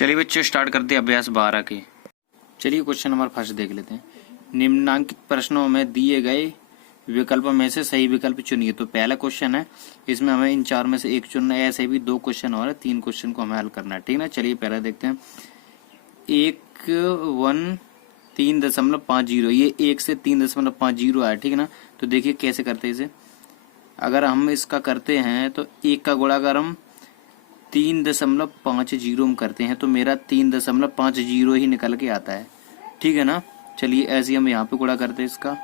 चलिए बच्चों स्टार्ट करते हैं अभ्यास 12 के। चलिए क्वेश्चन नंबर फर्स्ट देख लेते हैं। निम्नलिखित प्रश्नों में दिए गए विकल्पों में से सही विकल्प चुनिए। तो पहला क्वेश्चन है, इसमें हमें इन चार में से एक चुनना है। ऐसे भी दो क्वेश्चन और है, तीन क्वेश्चन को हमें हल करना है, ठीक ना। चलिए पहला देखते हैं। 3.50 ये 1 से 3.50 आया, ठीक है ना। तो देखिए कैसे करते हैं इसे। अगर हम इसका करते हैं तो 1 का गुणा अगर हम 3.50 में करते हैं तो मेरा 3.50 ही निकल के आता है, ठीक है ना। चलिए ऐसे हम यहाँ पे गुणा करते हैं इसका।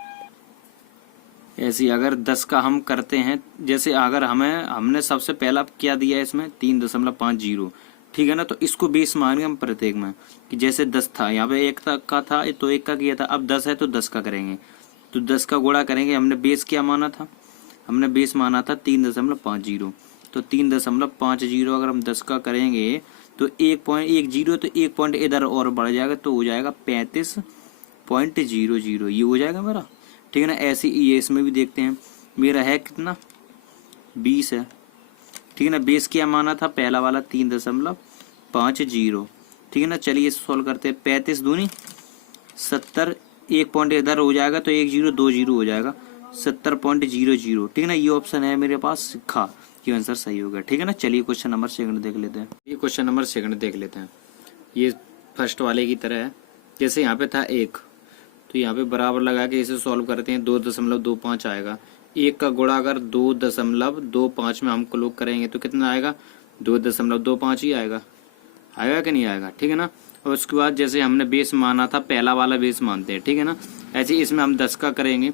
ऐसे अगर 10 का हम करते हैं, जैसे अगर हमने सबसे पहला क्या दिया है इसमें 3.50, ठीक है ना। तो इसको बेस मानेंगे हम प्रत्येक में कि जैसे 10 था, यहाँ पे 1 तक का था तो 1 का किया था, अब 10 है तो 10 का करेंगे। तो 10 का गुणा करेंगे। हमने बेस क्या माना था, हमने बेस माना था 3.50। तो 3.50 अगर हम 10 का करेंगे तो 1.10, तो 1 पॉइंट इधर और बढ़ जाएगा तो हो जाएगा 35.00, ये हो जाएगा मेरा, ठीक है ना। ऐसे ये इसमें भी देखते हैं, मेरा है कितना 20 है, ठीक है ना। बेस क्या माना था पहला वाला 3.50, ठीक है ना। चलिए सॉल्व करते हैं। 35 दूनी 70, 1 पॉइंट इधर हो जाएगा तो 1 0 2 0 हो जाएगा 70.00, ठीक है ना। ये ऑप्शन है मेरे पास सिक्का, ये आंसर सही होगा, ठीक है ना। चलिए क्वेश्चन नंबर सेकंड देख लेते हैं। ये क्वेश्चन नंबर सेकंड देख लेते हैं। ये फर्स्ट वाले की तरह है। जैसे यहाँ पे था 1, तो यहाँ पे बराबर लगा के इसे सॉल्व करते हैं। 2.25 आएगा। 1 का गुणा अगर 2.25 में हम क्लोक करेंगे तो कितना आएगा 2.25 ही आएगा कि नहीं आएगा, ठीक है ना। और उसके बाद जैसे हमने बेस माना था, पहला वाला बेस मानते हैं, ठीक है ना। ऐसे इसमें हम 10 का करेंगे।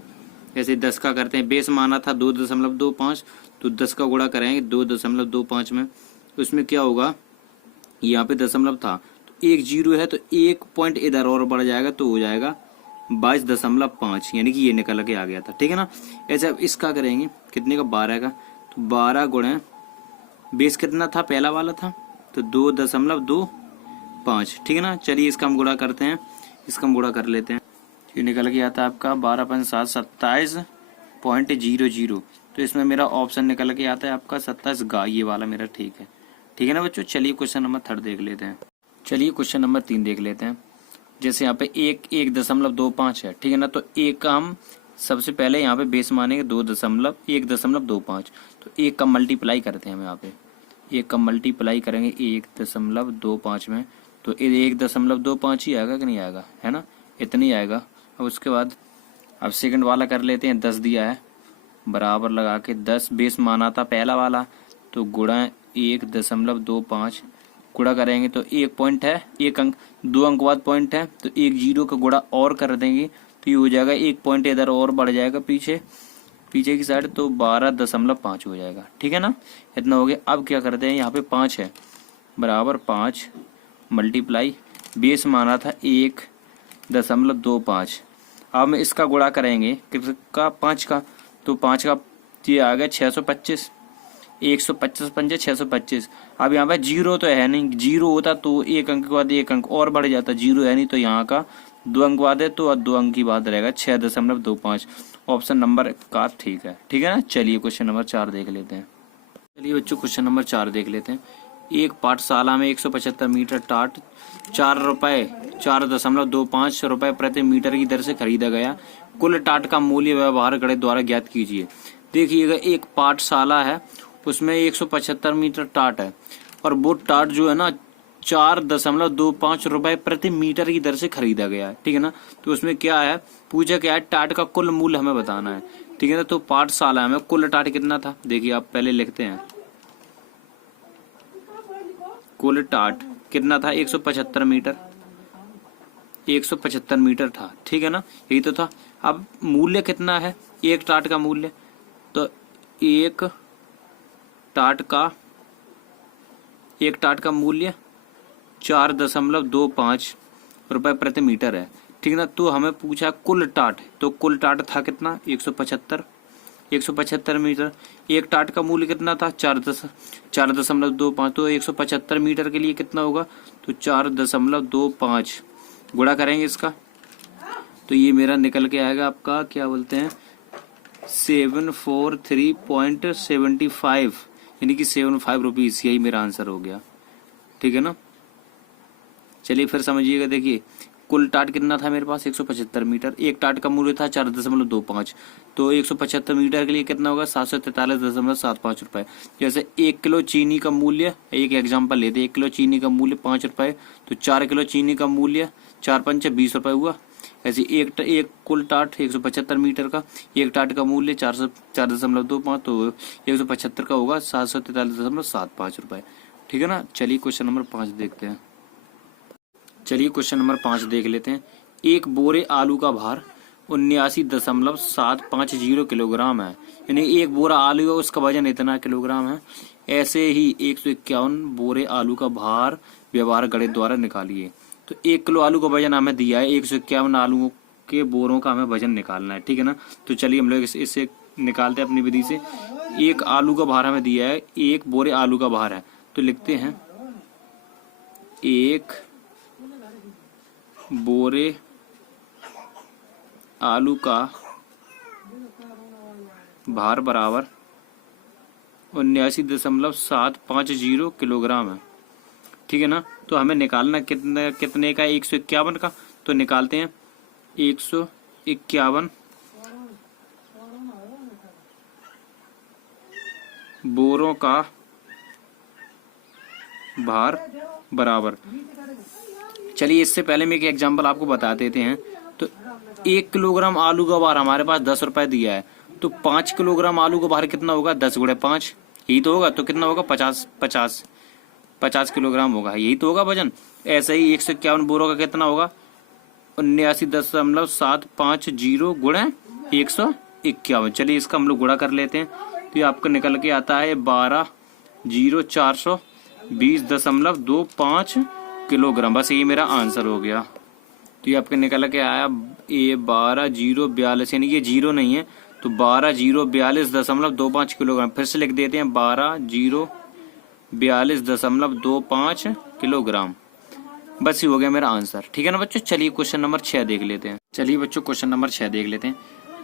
ऐसे 10 का करते हैं, बेस माना था 2.25, तो 10 का गुणा करेंगे 2.25 में। उसमें क्या होगा, यहाँ पे दशमलव था तो 1 0 है तो 1 पॉइंट इधर और बढ़ जाएगा तो हो जाएगा 22.5, यानी कि ये निकल के आ गया था, ठीक है ना। ऐसे अब इसका करेंगे कितने का 12 का, तो 12 गुणे बेस कितना था पहला वाला था तो 2.25, ठीक है ना। चलिए इसका हम गुणा करते हैं, इसका हम गुणा कर लेते हैं। ये निकल के आता है आपका 12.7 27.00। तो इसमें मेरा ऑप्शन निकल के आता है आपका 27 गा, ये वाला मेरा ठीक है ना बच्चों। चलिए क्वेश्चन नंबर 3 देख लेते हैं। चलिए क्वेश्चन नंबर 3 देख लेते हैं। जैसे यहाँ पे 1.25 है, ठीक है ना। तो 1 का हम सबसे पहले यहाँ पे बेस मानेंगे 1.25, तो 1 का मल्टीप्लाई करते हैं हम यहाँ पे। 1 का मल्टीप्लाई करेंगे 1.25 में तो 1.25 ही आएगा कि नहीं आएगा, है ना, इतना ही आएगा। अब उसके बाद अब सेकंड वाला कर लेते हैं। 10 दिया है, बराबर लगा के 10 बेस माना था पहला वाला, तो गुणा 1.25 गुणा करेंगे तो 1 पॉइंट है, 1 अंक 2 अंक बाद पॉइंट है तो 1 0 का गुणा और कर देंगे तो ये हो जाएगा 1 पॉइंट इधर और बढ़ जाएगा पीछे की साइड, तो 12.5 हो जाएगा, ठीक है ना। इतना हो गया। अब क्या करते हैं, यहाँ पे 5 है, बराबर 5 मल्टीप्लाई बेस माना था 1.25। अब हम इसका गुणा करेंगे किसका 5 का, तो 5 का ये आ गया 625, 125 पंजे 625। अब यहाँ पे 0 तो है नहीं, 0 होता तो 1 अंक के बाद 1 अंक और बढ़ जाता, 0 है नहीं तो यहाँ का 2 अंक बाद है तो 2 अंक की बात रहेगा 6.25। ऑप्शन नंबर का ठीक है ना। चलिए क्वेश्चन नंबर 4 देख लेते हैं। चलिए बच्चों क्वेश्चन नंबर 4 देख लेते हैं। एक पाठशाला में 175 मीटर टाट 4.25 रुपए प्रति मीटर की दर से खरीदा गया। कुल टाट का मूल्य व्यवहार गणित द्वारा ज्ञात कीजिए। देखिएगा एक पाठशाला है, उसमें 175 मीटर टाट है और वो टाट जो है ना 4.25 रुपए प्रति मीटर की दर से खरीदा गया है, ठीक है ना। तो उसमें क्या है, पूछा क्या है, टाट का कुल मूल्य हमें बताना है, ठीक है ना। तो पाठशाला में कुल टाट कितना था, देखिए आप पहले लिखते हैं। कुल टाट कितना था 175 मीटर था, ठीक है ना, यही तो था। अब मूल्य कितना है एक टाट का मूल्य, तो एक टाट का मूल्य 4.25 रुपए प्रति मीटर है, ठीक है ना। तो हमें पूछा कुल टाट, तो कुल टाट था कितना 175 मीटर। एक टाट का मूल्य कितना था 4.25, तो 175 मीटर के लिए कितना होगा, तो 4.25 गुणा करेंगे इसका तो ये मेरा निकल के आएगा आपका क्या बोलते हैं 743.75, यानी कि 75 रुपीज, यही मेरा आंसर हो गया, ठीक है ना। चलिए फिर समझिएगा, देखिए कुल टाट कितना था मेरे पास 175 मीटर, एक टाट का मूल्य था 4.25, तो 175 मीटर के लिए कितना होगा 743.75 रुपए। जैसे 1 किलो चीनी का मूल्य, एक एग्जांपल लेते हैं, 1 किलो चीनी का मूल्य 5 रुपए, तो 4 किलो चीनी का मूल्य 4 पंचे 20 रुपए हुआ। ऐसे एक कुल टाट 175 मीटर का, एक टाट का मूल्य 4.25, तो 175 का होगा 743.75 रुपए। ठीक है ना। चलिए क्वेश्चन नंबर 5 देखते हैं। चलिए क्वेश्चन नंबर 5 देख लेते हैं। एक बोरे आलू का भार 79.750 किलोग्राम है, यानी एक बोरा आलू है उसका वजन इतना किलोग्राम है। ऐसे ही 151 बोरे आलू का भार व्यवहार गणित द्वारा निकालिए। तो 1 किलो आलू का वजन हमें दिया है, 151 आलू के बोरों का हमें वजन निकालना है। ठीक है ना। तो चलिए हम लोग इससे निकालते हैं अपनी विधि से। एक आलू का भार हमें दिया है, एक बोरे आलू का भार है, तो लिखते हैं एक बोरे आलू का भार बराबर 79.750 किलोग्राम है। ठीक है ना। तो हमें निकालना कितने का 151 का, तो निकालते हैं 151 बोरों का भार बराबर। चलिए इससे पहले मैं एक एग्जांपल आपको बता देते हैं। तो 1 किलोग्राम आलू का भार हमारे पास 10 रुपए दिया है, तो 5 किलोग्राम आलू का भार कितना होगा 10 गुणे 5, यही तो होगा। तो कितना होगा 50 किलोग्राम होगा, यही तो होगा वजन। ऐसे ही 151 बोरों का कितना होगा 79.750 गुणे 151। चलिए इसका हम लोग गुणा कर लेते हैं, तो ये आपको निकल के आता है 12,420.25 किलोग्राम। बस ये मेरा आंसर हो गया। तो ये आपके निकल के आया ये 12,042, यानी ये जीरो नहीं है, तो 12,042.25 किलोग्राम। फिर से लिख देते हैं 12,042.25 किलोग्राम। बस ये हो गया मेरा आंसर। ठीक है ना बच्चों। चलिए क्वेश्चन नंबर 6 देख लेते हैं। चलिए बच्चों क्वेश्चन नंबर 6 देख लेते हैं।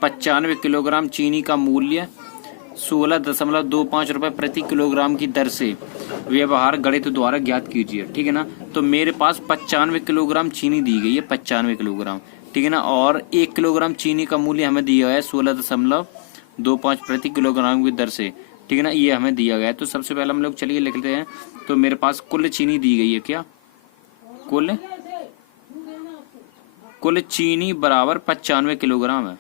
95 किलोग्राम चीनी का मूल्य 16.25 रुपए प्रति किलोग्राम की दर से व्यवहार गणित द्वारा ज्ञात कीजिए। ठीक है ना। तो मेरे पास 95 किलोग्राम चीनी दी गई है, 95 किलोग्राम। ठीक है ना। और 1 किलोग्राम चीनी का मूल्य हमें दिया है 16.25 प्रति किलोग्राम की दर से। ठीक है ना। ये हमें दिया गया है। तो सबसे पहले हम लोग चलिए लिखते हैं। तो मेरे पास कुल चीनी दी गई है, क्या कुल चीनी बराबर 95 किलोग्राम है।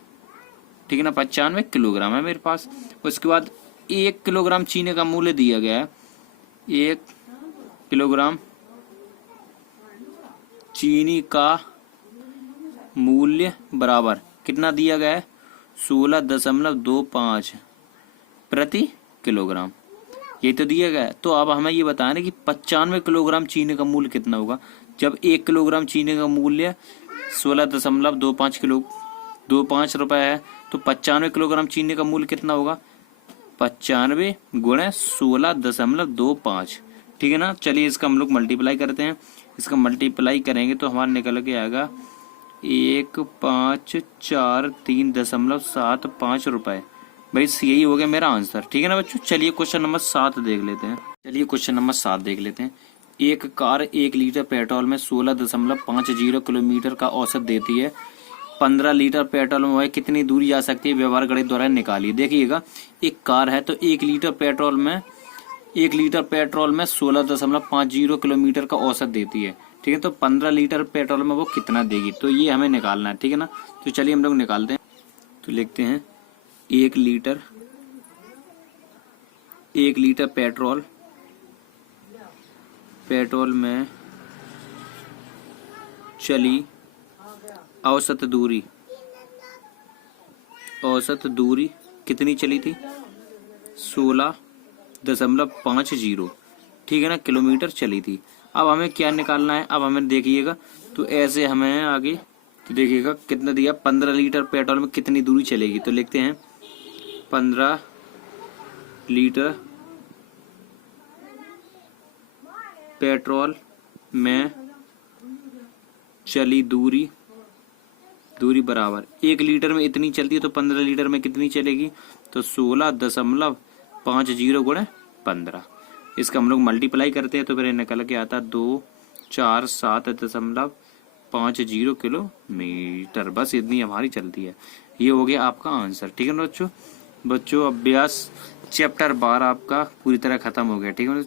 ठीक है ना। 95 किलोग्राम है मेरे पास। उसके बाद 1 किलोग्राम चीनी का मूल्य दिया गया है, 1 किलोग्राम चीनी का मूल्य बराबर कितना दिया गया है 16.25 प्रति किलोग्राम, ये तो दिया गया है। तो अब हमें ये बताना कि 95 किलोग्राम चीनी का मूल्य कितना होगा। जब 1 किलोग्राम चीनी का मूल्य 16.25 रुपए है, तो 95 किलोग्राम चीनी का मूल्य कितना होगा 95 गुणे 16.25। ठीक है ना। चलिए इसका हम लोग मल्टीप्लाई करते हैं। इसका मल्टीप्लाई करेंगे तो हमारा निकल के आएगा 1543.75 रुपए। भाई यही हो गया मेरा आंसर। ठीक है ना बच्चों। चलिए क्वेश्चन नंबर 7 देख लेते हैं। चलिए क्वेश्चन नंबर 7 देख लेते हैं। एक कार 1 लीटर पेट्रोल में 16.50 किलोमीटर का औसत देती है। 15 लीटर पेट्रोल में वह कितनी दूरी जा सकती है व्यवहार गणित द्वारा निकालिए। देखिएगा एक कार है, तो 1 लीटर पेट्रोल में 16.50 किलोमीटर का औसत देती है। ठीक है। तो 15 लीटर पेट्रोल में वो कितना देगी, तो ये हमें निकालना है। ठीक है ना। तो चलिए हम लोग निकालते हैं। तो लिखते हैं 1 लीटर पेट्रोल में चली औसत दूरी कितनी चली थी 16.50। ठीक है ना, किलोमीटर चली थी। अब हमें क्या निकालना है, अब हमें देखिएगा तो ऐसे हमें आगे तो देखिएगा कितना दिया 15 लीटर पेट्रोल में कितनी दूरी चलेगी। तो लिखते हैं 15 लीटर पेट्रोल में चली दूरी बराबर 1 लीटर में इतनी चलती है, तो 15 लीटर में कितनी चलेगी, तो 16.50 गुणे 15। इसका हम लोग मल्टीप्लाई करते हैं तो फिर निकल के आता 2 47.50 किलोमीटर। बस इतनी हमारी चलती है। ये हो गया आपका आंसर। ठीक है ना बच्चों। अभ्यास चैप्टर 12 आपका पूरी तरह खत्म हो गया। ठीक है।